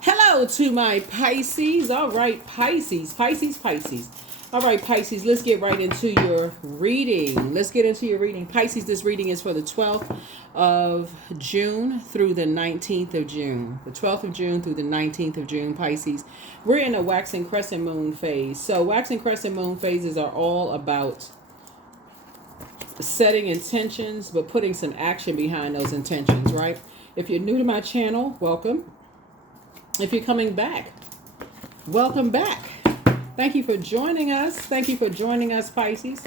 Hello to my Pisces. All right, Pisces. All right, Pisces, let's get right into your reading. Pisces, this reading is for the 12th of June through the 19th of June. The 12th of June through the 19th of June, Pisces. We're in a waxing crescent moon phase. So, waxing crescent moon phases are all about setting intentions, but putting some action behind those intentions, right? If you're new to my channel, welcome. If you're coming back, welcome back. Thank you for joining us. Pisces.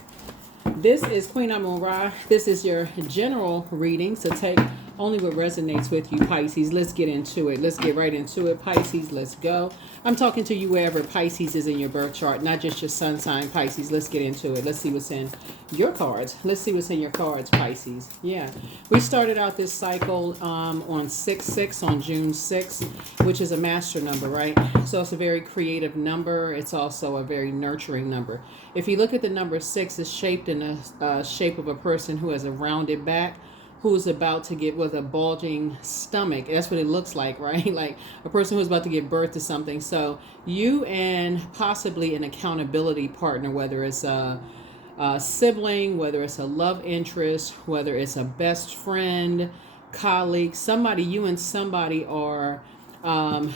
This is Queen Amun Ra. This is your general reading, so take only what resonates with you, Pisces. Let's get into it. Let's get right into it, Pisces. Let's go. I'm talking to you wherever Pisces is in your birth chart, not just your sun sign, Pisces. Let's get into it. Let's see what's in your cards. Pisces. Yeah. We started out this cycle on 6/6, on June 6th, which is a master number, right? So it's a very creative number. It's also a very nurturing number. If you look at the number 6, it's shaped in the shape of a person who has a rounded back, who's about to get with a bulging stomach. That's what it looks like, right? Like a person who's about to give birth to something. So you and possibly an accountability partner, whether it's a sibling, whether it's a love interest, whether it's a best friend, colleague, somebody, you and somebody are going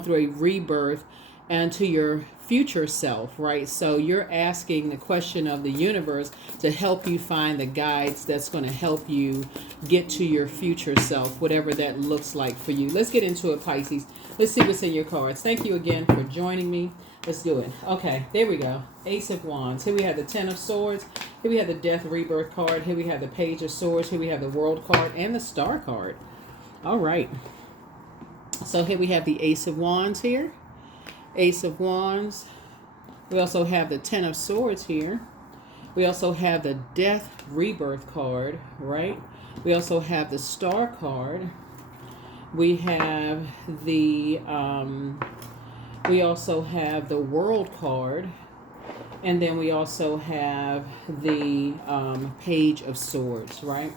through a rebirth and to your future self, right? So you're asking the question of the universe to help you find the guides that's going to help you get to your future self, whatever that looks like for you. Let's get into it, Pisces. Let's see what's in your cards. Thank you again for joining me. Let's do it. Okay, there we go. Ace of Wands. Here we have the Ten of Swords. Here we have the Death Rebirth card. Here we have the Page of Swords. Here we have the World card and the Star card. All right. So here we have the Ace of Wands here. Ace of Wands. We also have the Ten of Swords here. We also have the Death Rebirth card, right? We also have the Star card. We have the we also have the World card, and then we also have the Page of Swords, right?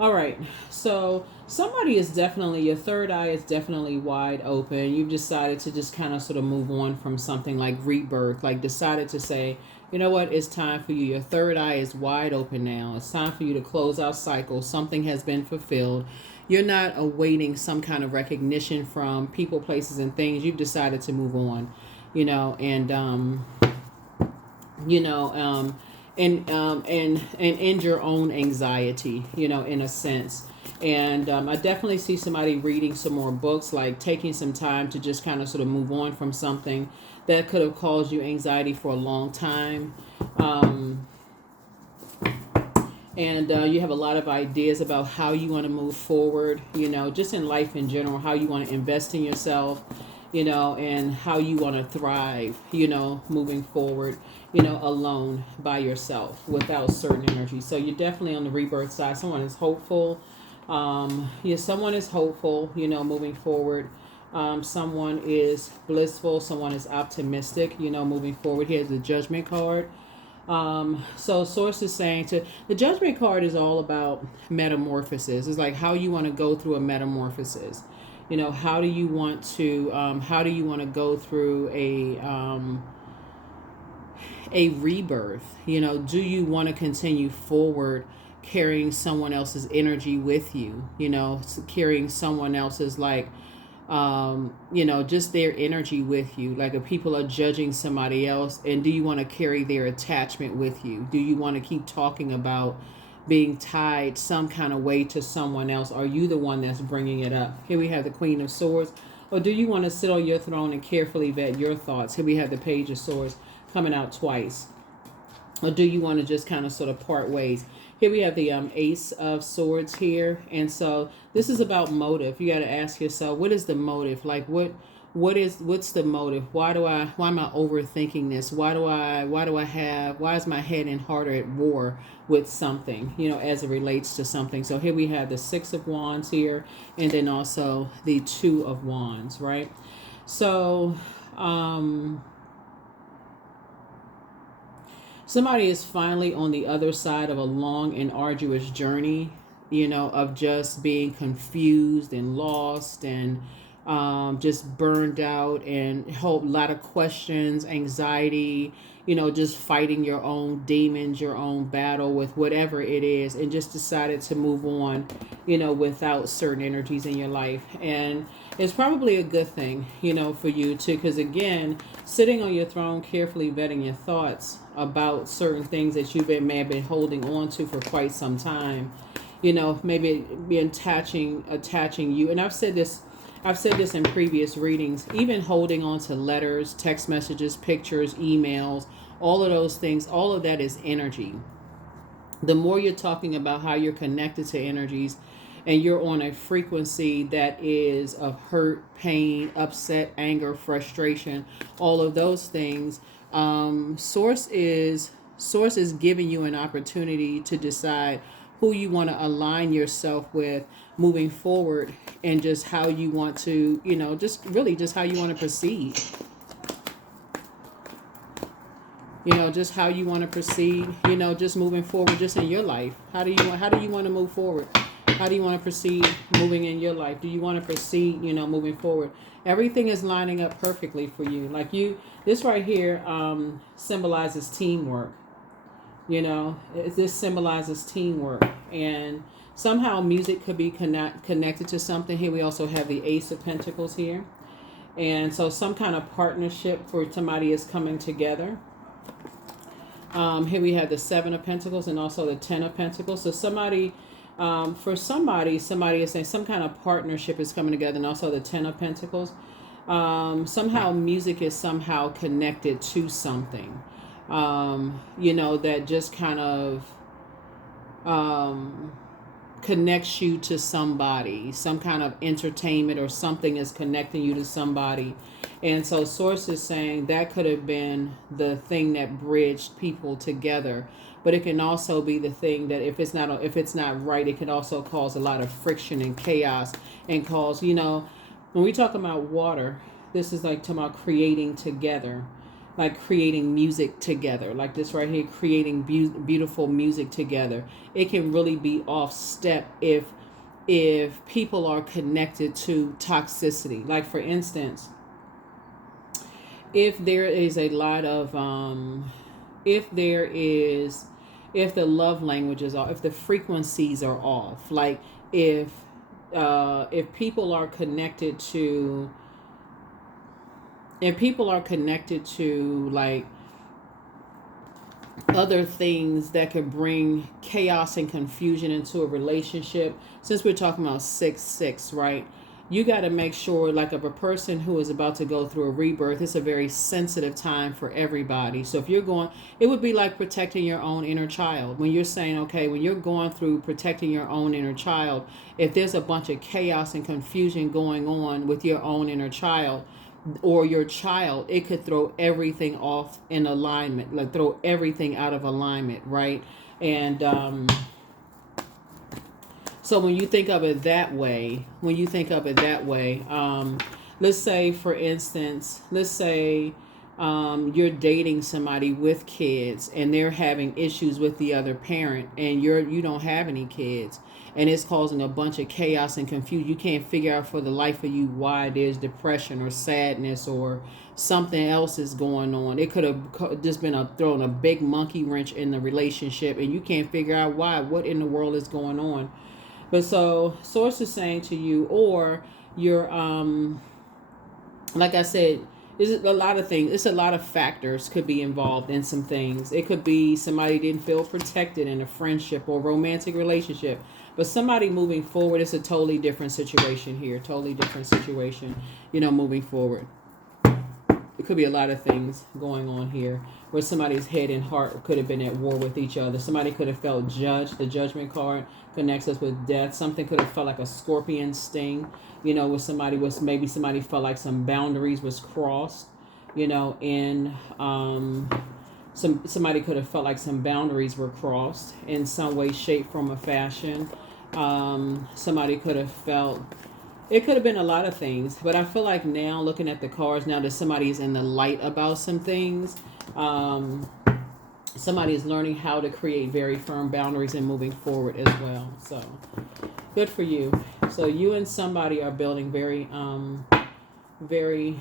All right, so somebody is definitely, your third eye is definitely wide open. You've decided to just kind of sort of move on from something like rebirth, like decided to say, you know what, it's time for you. Your third eye is wide open now. It's time for you to close out cycles. Something has been fulfilled. You're not awaiting some kind of recognition from people, places, and things. You've decided to move on, and end your own anxiety, in a sense. And I definitely see somebody reading some more books, like taking some time to just kind of sort of move on from something that could have caused you anxiety for a long time. And you have a lot of ideas about how you want to move forward, just in life in general, how you want to invest in yourself, and how you want to thrive, moving forward, alone by yourself without certain energy. So you're definitely on the rebirth side. Someone is hopeful. Someone is hopeful, moving forward. Someone is blissful. Someone is optimistic, moving forward. Here's the Judgment card. So source is saying the Judgment card is all about metamorphosis. It's like how you want to go through a metamorphosis. How do you want to go through a rebirth? Do you want to continue forward carrying someone else's energy with you? Carrying someone else's just their energy with you. Like if people are judging somebody else, and do you want to carry their attachment with you? Do you want to keep talking about being tied some kind of way to someone else? Are you the one that's bringing it up? Here we have the Queen of Swords. Or do you want to sit on your throne and carefully vet your thoughts? Here we have the Page of Swords coming out twice. Or do you want to just kind of sort of part ways? Here we have the Ace of Swords here. And so this is about motive. You got to ask yourself, what is the motive? Like what's the motive? Why am I overthinking this? Why is my head and heart at war with something, as it relates to something? So here we have the Six of Wands here, and then also the Two of Wands, right? So, somebody is finally on the other side of a long and arduous journey, of just being confused and lost and just burned out and a lot of questions, anxiety, just fighting your own demons, your own battle with whatever it is, and just decided to move on, without certain energies in your life. And it's probably a good thing, for you too, because again, sitting on your throne, carefully vetting your thoughts about certain things that may have been holding on to for quite some time, maybe be attaching you. And I've said this in previous readings, even holding on to letters, text messages, pictures, emails, all of those things, all of that is energy. The more you're talking about how you're connected to energies and you're on a frequency that is of hurt, pain, upset, anger, frustration, all of those things, source is giving you an opportunity to decide who you want to align yourself with moving forward, and just how you want to, just how you want to proceed. Just how you want to proceed, just moving forward, just in your life. How do you want to move forward? How do you want to proceed moving in your life? Do you want to proceed, moving forward? Everything is lining up perfectly for you. This right here symbolizes teamwork. This symbolizes teamwork, and somehow music could be connected to something. Here we also have the Ace of Pentacles here, and so some kind of partnership for somebody is coming together. Here we have the Seven of Pentacles and also the Ten of Pentacles. So somebody is saying some kind of partnership is coming together, and also the Ten of Pentacles. Somehow music is somehow connected to something. That just kind of connects you to somebody. Some kind of entertainment or something is connecting you to somebody. And so source is saying that could have been the thing that bridged people together. But it can also be the thing that if it's not right, it can also cause a lot of friction and chaos, and cause, when we talk about water, this is like talking about creating together. Like creating music together, like this right here, creating beautiful music together. It can really be off step if people are connected to toxicity. Like for instance, if there is a lot of if the love languages are, if the frequencies are off, like if people are connected to like other things that could bring chaos and confusion into a relationship. Since we're talking about 6/6, right? You got to make sure, like, of a person who is about to go through a rebirth, it's a very sensitive time for everybody. So if you're it would be like protecting your own inner child. When you're saying, okay, when you're going through protecting your own inner child, if there's a bunch of chaos and confusion going on with your own inner child, or your child, it could throw everything off in alignment, like throw everything out of alignment, right? And so when you think of it that way, let's say, for instance, you're dating somebody with kids and they're having issues with the other parent, and you don't have any kids, and it's causing a bunch of chaos and confusion. You can't figure out for the life of you why there's depression or sadness or something else is going on. It could have just been throwing a big monkey wrench in the relationship, and you can't figure out why. What in the world is going on? But so source is saying to you, or you're like I said, it's a lot of things. It's a lot of factors could be involved in some things. It could be somebody didn't feel protected in a friendship or romantic relationship. But somebody moving forward, it's a totally different situation here. Totally different situation, moving forward. It could be a lot of things going on here where somebody's head and heart could have been at war with each other. Somebody could have felt judged. The Judgment card connects us with death. Something could have felt like a scorpion sting, with maybe somebody felt like some boundaries was crossed, and somebody could have felt like some boundaries were crossed in some way, shape, form, or fashion. Somebody could have felt, it could have been a lot of things, but I feel like now, looking at the cards, now that somebody is in the light about some things, somebody is learning how to create very firm boundaries and moving forward as well. So good for you. So you and somebody are building very, um, very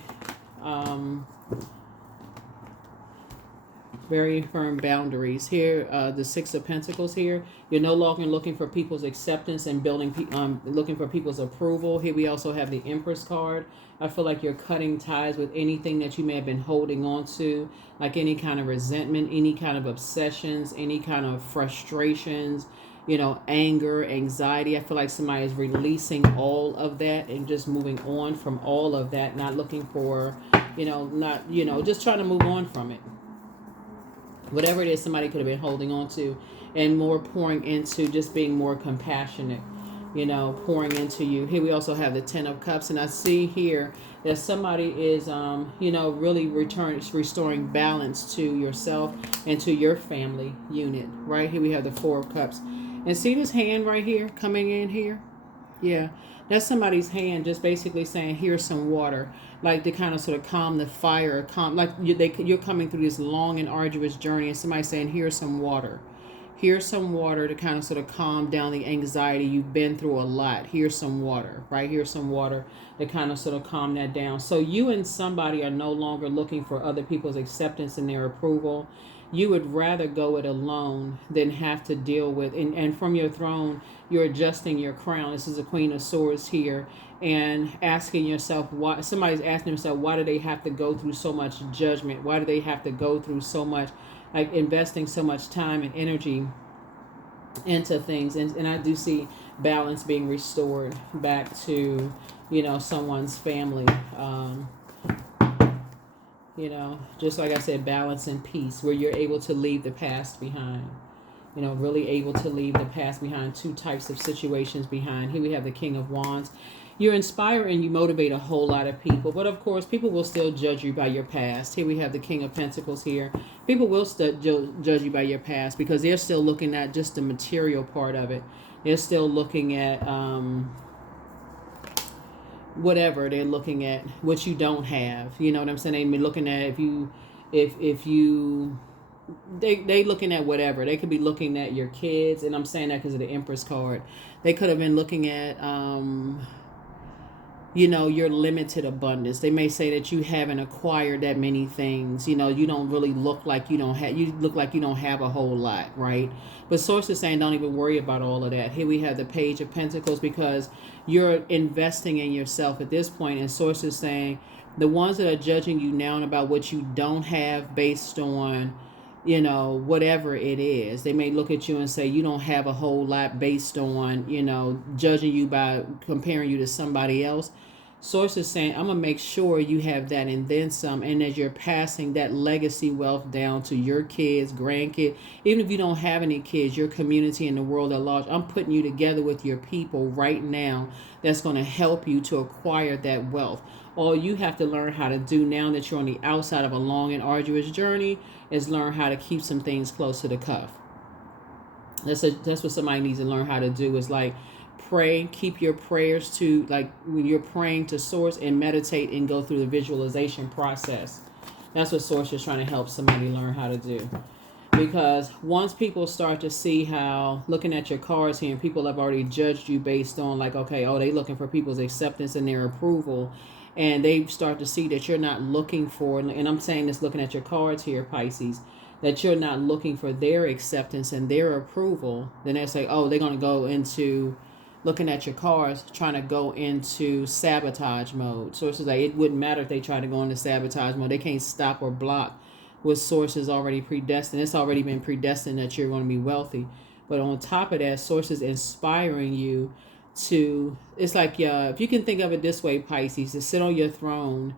firm boundaries here. The Six of Pentacles here. You're no longer looking for people's acceptance and looking for people's approval. Here we also have the Empress card. I feel like you're cutting ties with anything that you may have been holding on to, like any kind of resentment, any kind of obsessions, any kind of frustrations, anger, anxiety. I feel like somebody is releasing all of that and just moving on from all of that, not looking for, just trying to move on from it. Whatever it is somebody could have been holding on to, and more pouring into just being more compassionate, pouring into you. Here we also have the Ten of Cups, and I see here that somebody is, really restoring balance to yourself and to your family unit. Right here we have the Four of Cups. And see this hand right here coming in here? Yeah, that's somebody's hand just basically saying, here's some water, like to kind of sort of calm the fire, you're coming through this long and arduous journey, and somebody's saying, here's some water. Here's some water to kind of sort of calm down the anxiety. You've been through a lot. Here's some water, right? Here's some water to kind of sort of calm that down. So you and somebody are no longer looking for other people's acceptance and their approval. You would rather go it alone than have to deal with, and from your throne, you're adjusting your crown. This is a Queen of Swords here, and asking yourself why. Somebody's asking themselves, why do they have to go through so much judgment? Why do they have to go through so much, like investing so much time and energy into things? And I do see balance being restored back to, someone's family. Just like I said, balance and peace, where you're able to leave the past behind. Really able to leave the past behind. Two types of situations behind. Here we have the King of Wands. You inspire and you motivate a whole lot of people, but of course, people will still judge you by your past. Here we have the King of Pentacles here. People will still judge you by your past because they're still looking at just the material part of it. They're still looking at whatever. They're looking at what you don't have. You know what I'm saying? They've been looking at they looking at whatever. They could be looking at your kids, and I'm saying that because of the Empress card. They could have been looking at your limited abundance. They may say that you haven't acquired that many things. You don't really look like you look like you don't have a whole lot, right? But Source is saying don't even worry about all of that. Here we have the Page of Pentacles, because you're investing in yourself at this point, and Source is saying the ones that are judging you now about what you don't have based on whatever it is. They may look at you and say you don't have a whole lot based on, judging you by comparing you to somebody else. Source is saying, I'm going to make sure you have that and then some. And as you're passing that legacy wealth down to your kids, grandkids, even if you don't have any kids, your community and the world at large, I'm putting you together with your people right now that's going to help you to acquire that wealth. All you have to learn how to do now that you're on the outside of a long and arduous journey is learn how to keep some things close to the cuff. That's what somebody needs to learn how to do, is like pray, keep your prayers to, like when you're praying to Source, and meditate and go through the visualization process. That's what Source is trying to help somebody learn how to do. Because once people start to see how, looking at your cards here, and people have already judged you based on like, okay, they looking for people's acceptance and their approval, and they start to see that you're not looking for, and I'm saying this looking at your cards here, Pisces, that you're not looking for their acceptance and their approval, then they say, they're going to go into, looking at your cards, trying to go into sabotage mode. Sources like, it wouldn't matter if they try to go into sabotage mode. They can't stop or block what Source is already predestined. It's already been predestined that you're going to be wealthy. But on top of that, Source is inspiring you to, it's like, if you can think of it this way, Pisces, to sit on your throne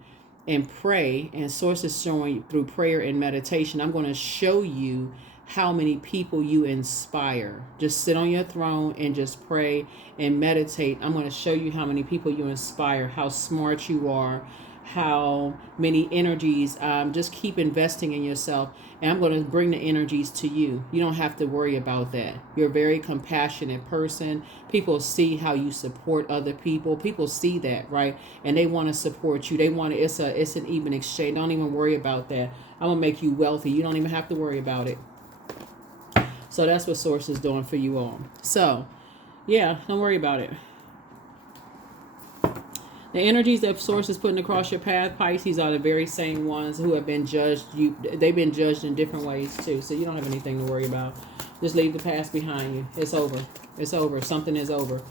and pray, and Source is showing you through prayer and meditation, I'm going to show you how many people you inspire. Just sit on your throne and just pray and meditate. I'm going to show you how many people you inspire, how smart you are, how many energies. Just keep investing in yourself, and I'm going to bring the energies to you. You don't have to worry about that. You're a very compassionate person. People see how you support other people. People see that, right? And they want to support you. They want to, it's an even exchange. Don't even worry about that. I'm going to make you wealthy. You don't even have to worry about it. So that's what Source is doing for you all. So, yeah, don't worry about it. The energies that source is putting across your path, Pisces, are the very same ones who have been judged. They've been judged in different ways too, so you don't have anything to worry about. Just leave the past behind you. It's over. It's over. Something is over.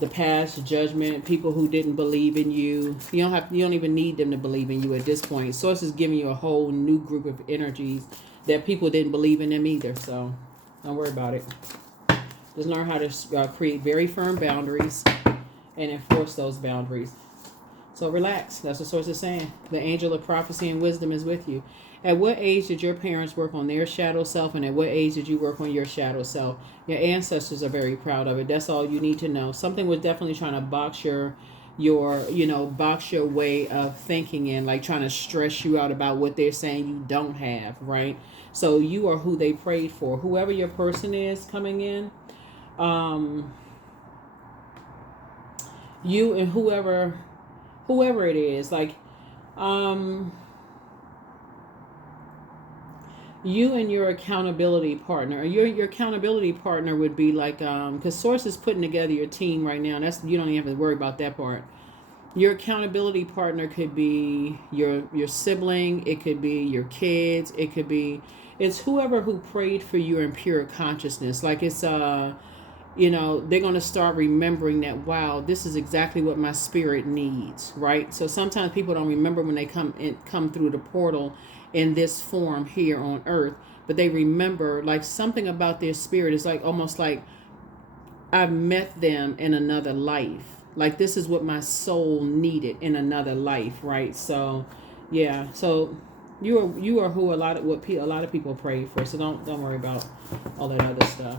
The past, judgment, people who didn't believe in you. You don't even need them to believe in you at this point. Source is giving you a whole new group of energies that people didn't believe in them either. So don't worry about it. Just learn how to create very firm boundaries and enforce those boundaries. So relax. That's what Source is saying. The angel of prophecy and wisdom is with you. At what age did your parents work on their shadow self, and at what age did you work on your shadow self? Your ancestors are very proud of it. That's all you need to know. Something was definitely trying to box your box your way of thinking in, like trying to stress you out about what they're saying you don't have, right? So you are who they prayed for. Whoever your person is coming in, you and whoever it is, like you and your accountability partner. Your accountability partner would be like because Source is putting together your team right now. That's, you don't even have to worry about that part. Your accountability partner could be your sibling, it could be your kids, it's whoever who prayed for you in pure consciousness. Like it's they're going to start remembering that, wow, this is exactly what my spirit needs, right? So sometimes people don't remember when they come through the portal in this form here on earth, but they remember like something about their spirit is like almost like I've met them in another life. Like this is what my soul needed in another life, right? So yeah, so you are who a lot of people pray for. So don't worry about all that other stuff.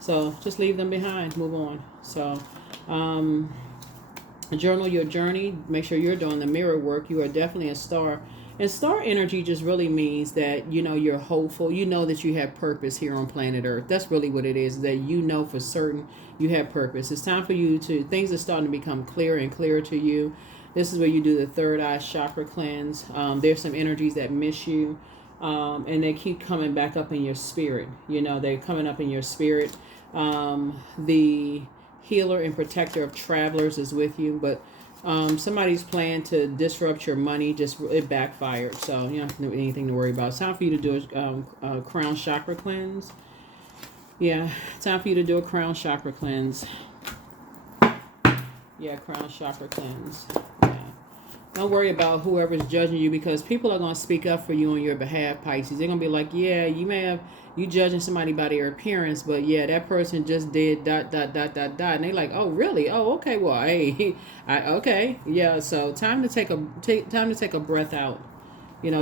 So just leave them behind. Move on. So journal your journey. Make sure you're doing the mirror work. You are definitely a star. And star energy just really means that, you're hopeful. You know that you have purpose here on planet Earth. That's really what it is, that you know for certain you have purpose. It's time for you things are starting to become clearer and clearer to you. This is where you do the third eye chakra cleanse. There's some energies that miss you. And they keep coming back up in your spirit. They're coming up in your spirit. The healer and protector of travelers is with you, but somebody's plan to disrupt your money, it backfired. So you don't have anything to worry about. It's time for you to do a crown chakra cleanse. Yeah, time for you to do a crown chakra cleanse. Yeah, crown chakra cleanse. Yeah. Don't worry about whoever's judging you, because people are going to speak up for you on your behalf, Pisces. They're going to be like, yeah, you judging somebody by their appearance, but yeah, that person just did ... And they're like, oh, really? Oh, okay. Well, hey, okay. Yeah. So time to take a breath out.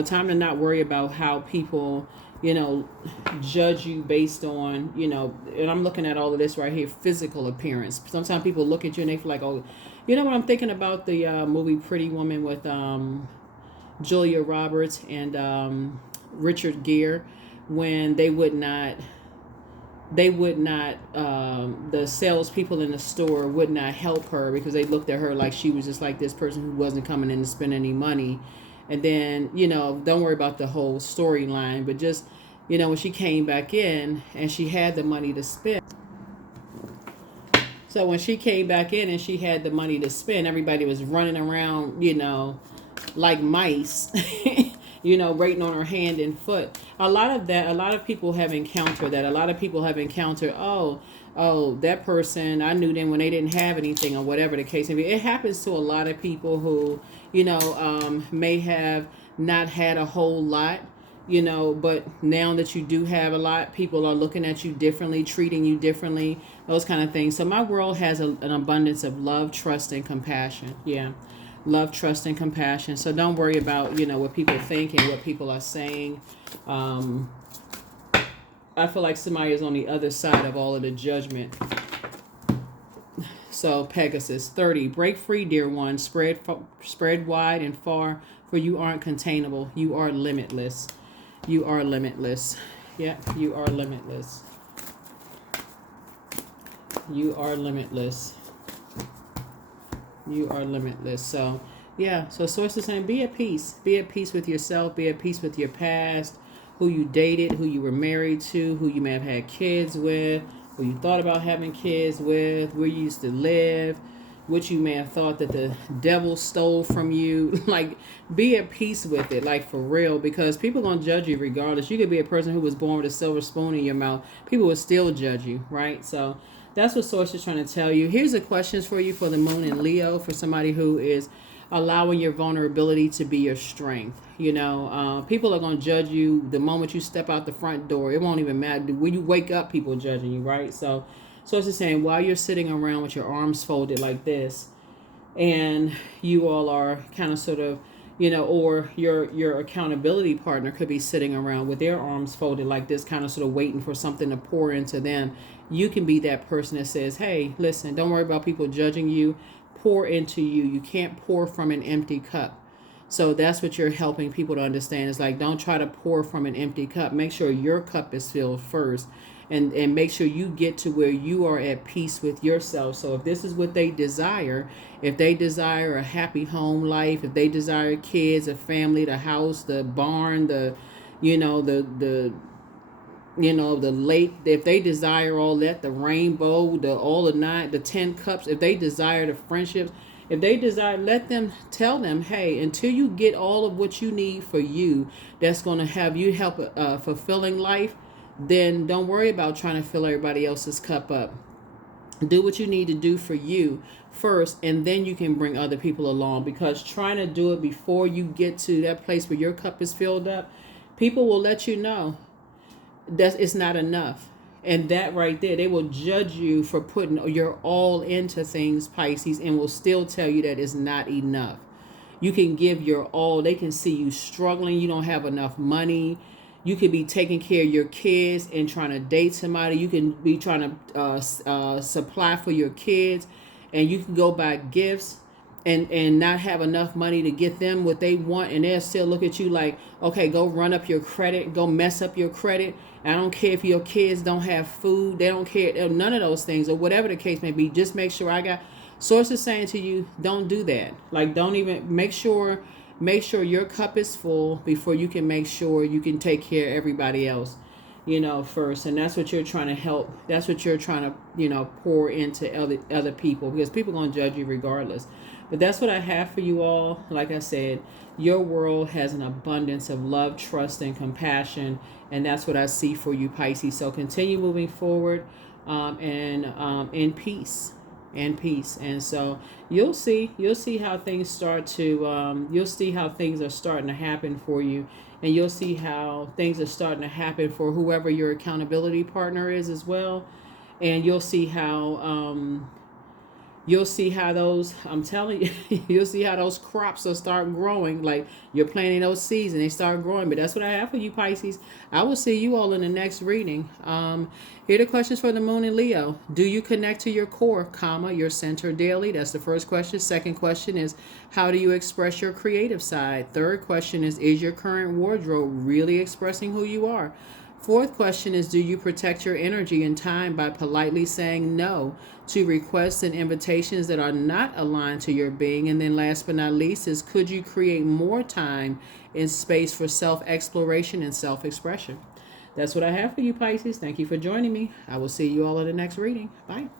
Time to not worry about how people, judge you based on, and I'm looking at all of this right here, physical appearance. Sometimes people look at you and they feel like, oh, you know what I'm thinking about? The movie Pretty Woman with Julia Roberts and Richard Gere, when they would not the salespeople in the store would not help her because they looked at her like she was just like this person who wasn't coming in to spend any money. And then, don't worry about the whole storyline, but just, when she came back in and she had the money to spend. So when she came back in and she had the money to spend, everybody was running around, like mice, waiting on her hand and foot. A lot of people have encountered that. A lot of people have encountered, oh, that person, I knew them when they didn't have anything, or whatever the case may be. It happens to a lot of people who, may have not had a whole lot, but now that you do have a lot, people are looking at you differently, treating you differently, those kind of things. So my world has an abundance of love, trust, and compassion. Yeah. Love, trust, and compassion. So don't worry about, what people think and what people are saying. I feel like somebody is on the other side of all of the judgment. So Pegasus, 30. Break free, dear one. Spread wide and far, for you aren't containable. You are limitless. You are limitless. Yeah, you are limitless. You are limitless. You are limitless. So, yeah. So Source is saying, be at peace. Be at peace with yourself. Be at peace with your past. Who you dated, who you were married to, who you may have had kids with, who you thought about having kids with, where you used to live. what you may have thought that the devil stole from you. Like, be at peace with it, like, for real, because people gonna judge you regardless. You could be a person who was born with a silver spoon in your mouth. People will still judge you, right? So that's what Source is trying to tell you. Here's the questions for you for the moon in Leo, for somebody who is allowing your vulnerability to be your strength. People are going to judge you the moment you step out the front door. It won't even matter. When you wake up, people judging you, right? So it's just saying, while you're sitting around with your arms folded like this, and you all are kind of sort of, or your accountability partner could be sitting around with their arms folded like this, kind of sort of waiting for something to pour into them. You can be that person that says, hey, listen, don't worry about people judging you. Pour into you. You can't pour from an empty cup. So that's what you're helping people to understand. It's like, don't try to pour from an empty cup. Make sure your cup is filled first. And make sure you get to where you are at peace with yourself. So if this is what they desire, if they desire a happy home life, if they desire kids, a family, the house, the barn, the lake, if they desire all that, the rainbow, all the 10 cups, if they desire the friendships, if they desire, tell them, hey, until you get all of what you need for you, that's going to have you help a fulfilling life, then don't worry about trying to fill everybody else's cup up. Do what you need to do for you first, and then you can bring other people along, because trying to do it before you get to that place where your cup is filled up, people will let you know that it's not enough. And that right there, they will judge you for putting your all into things, Pisces, and will still tell you that it's not enough. You can give your all. They can see you struggling. You don't have enough money. You could be taking care of your kids and trying to date somebody. You can be trying to supply for your kids, and you can go buy gifts and not have enough money to get them what they want, and they'll still look at you like, okay, go run up your credit, go mess up your credit. I don't care if your kids don't have food. They don't care. None of those things, or whatever the case may be. Just make sure Source is saying to you, don't do that. Like, don't even make sure your cup is full before you can make sure you can take care of everybody else, first. And that's what you're trying to help. That's what you're trying to, pour into other people, because people are going to judge you regardless. But that's what I have for you all. Like I said, your world has an abundance of love, trust, and compassion. And that's what I see for you, Pisces. So continue moving forward in peace. And so you'll see how things start to you'll see how things are starting to happen for you, and you'll see how things are starting to happen for whoever your accountability partner is as well. And you'll see how those, I'm telling you, you'll see how those crops will start growing. Like, you're planting those seeds and they start growing. But that's what I have for you, Pisces. I will see you all in the next reading. Here are the questions for the moon in Leo. Do you connect to your core, your center daily? That's the first question. Second question is, how do you express your creative side? Third question is your current wardrobe really expressing who you are? Fourth question is, do you protect your energy and time by politely saying no to requests and invitations that are not aligned to your being? And then last but not least is, could you create more time and space for self-exploration and self-expression? That's what I have for you, Pisces. Thank you for joining me. I will see you all in the next reading. Bye.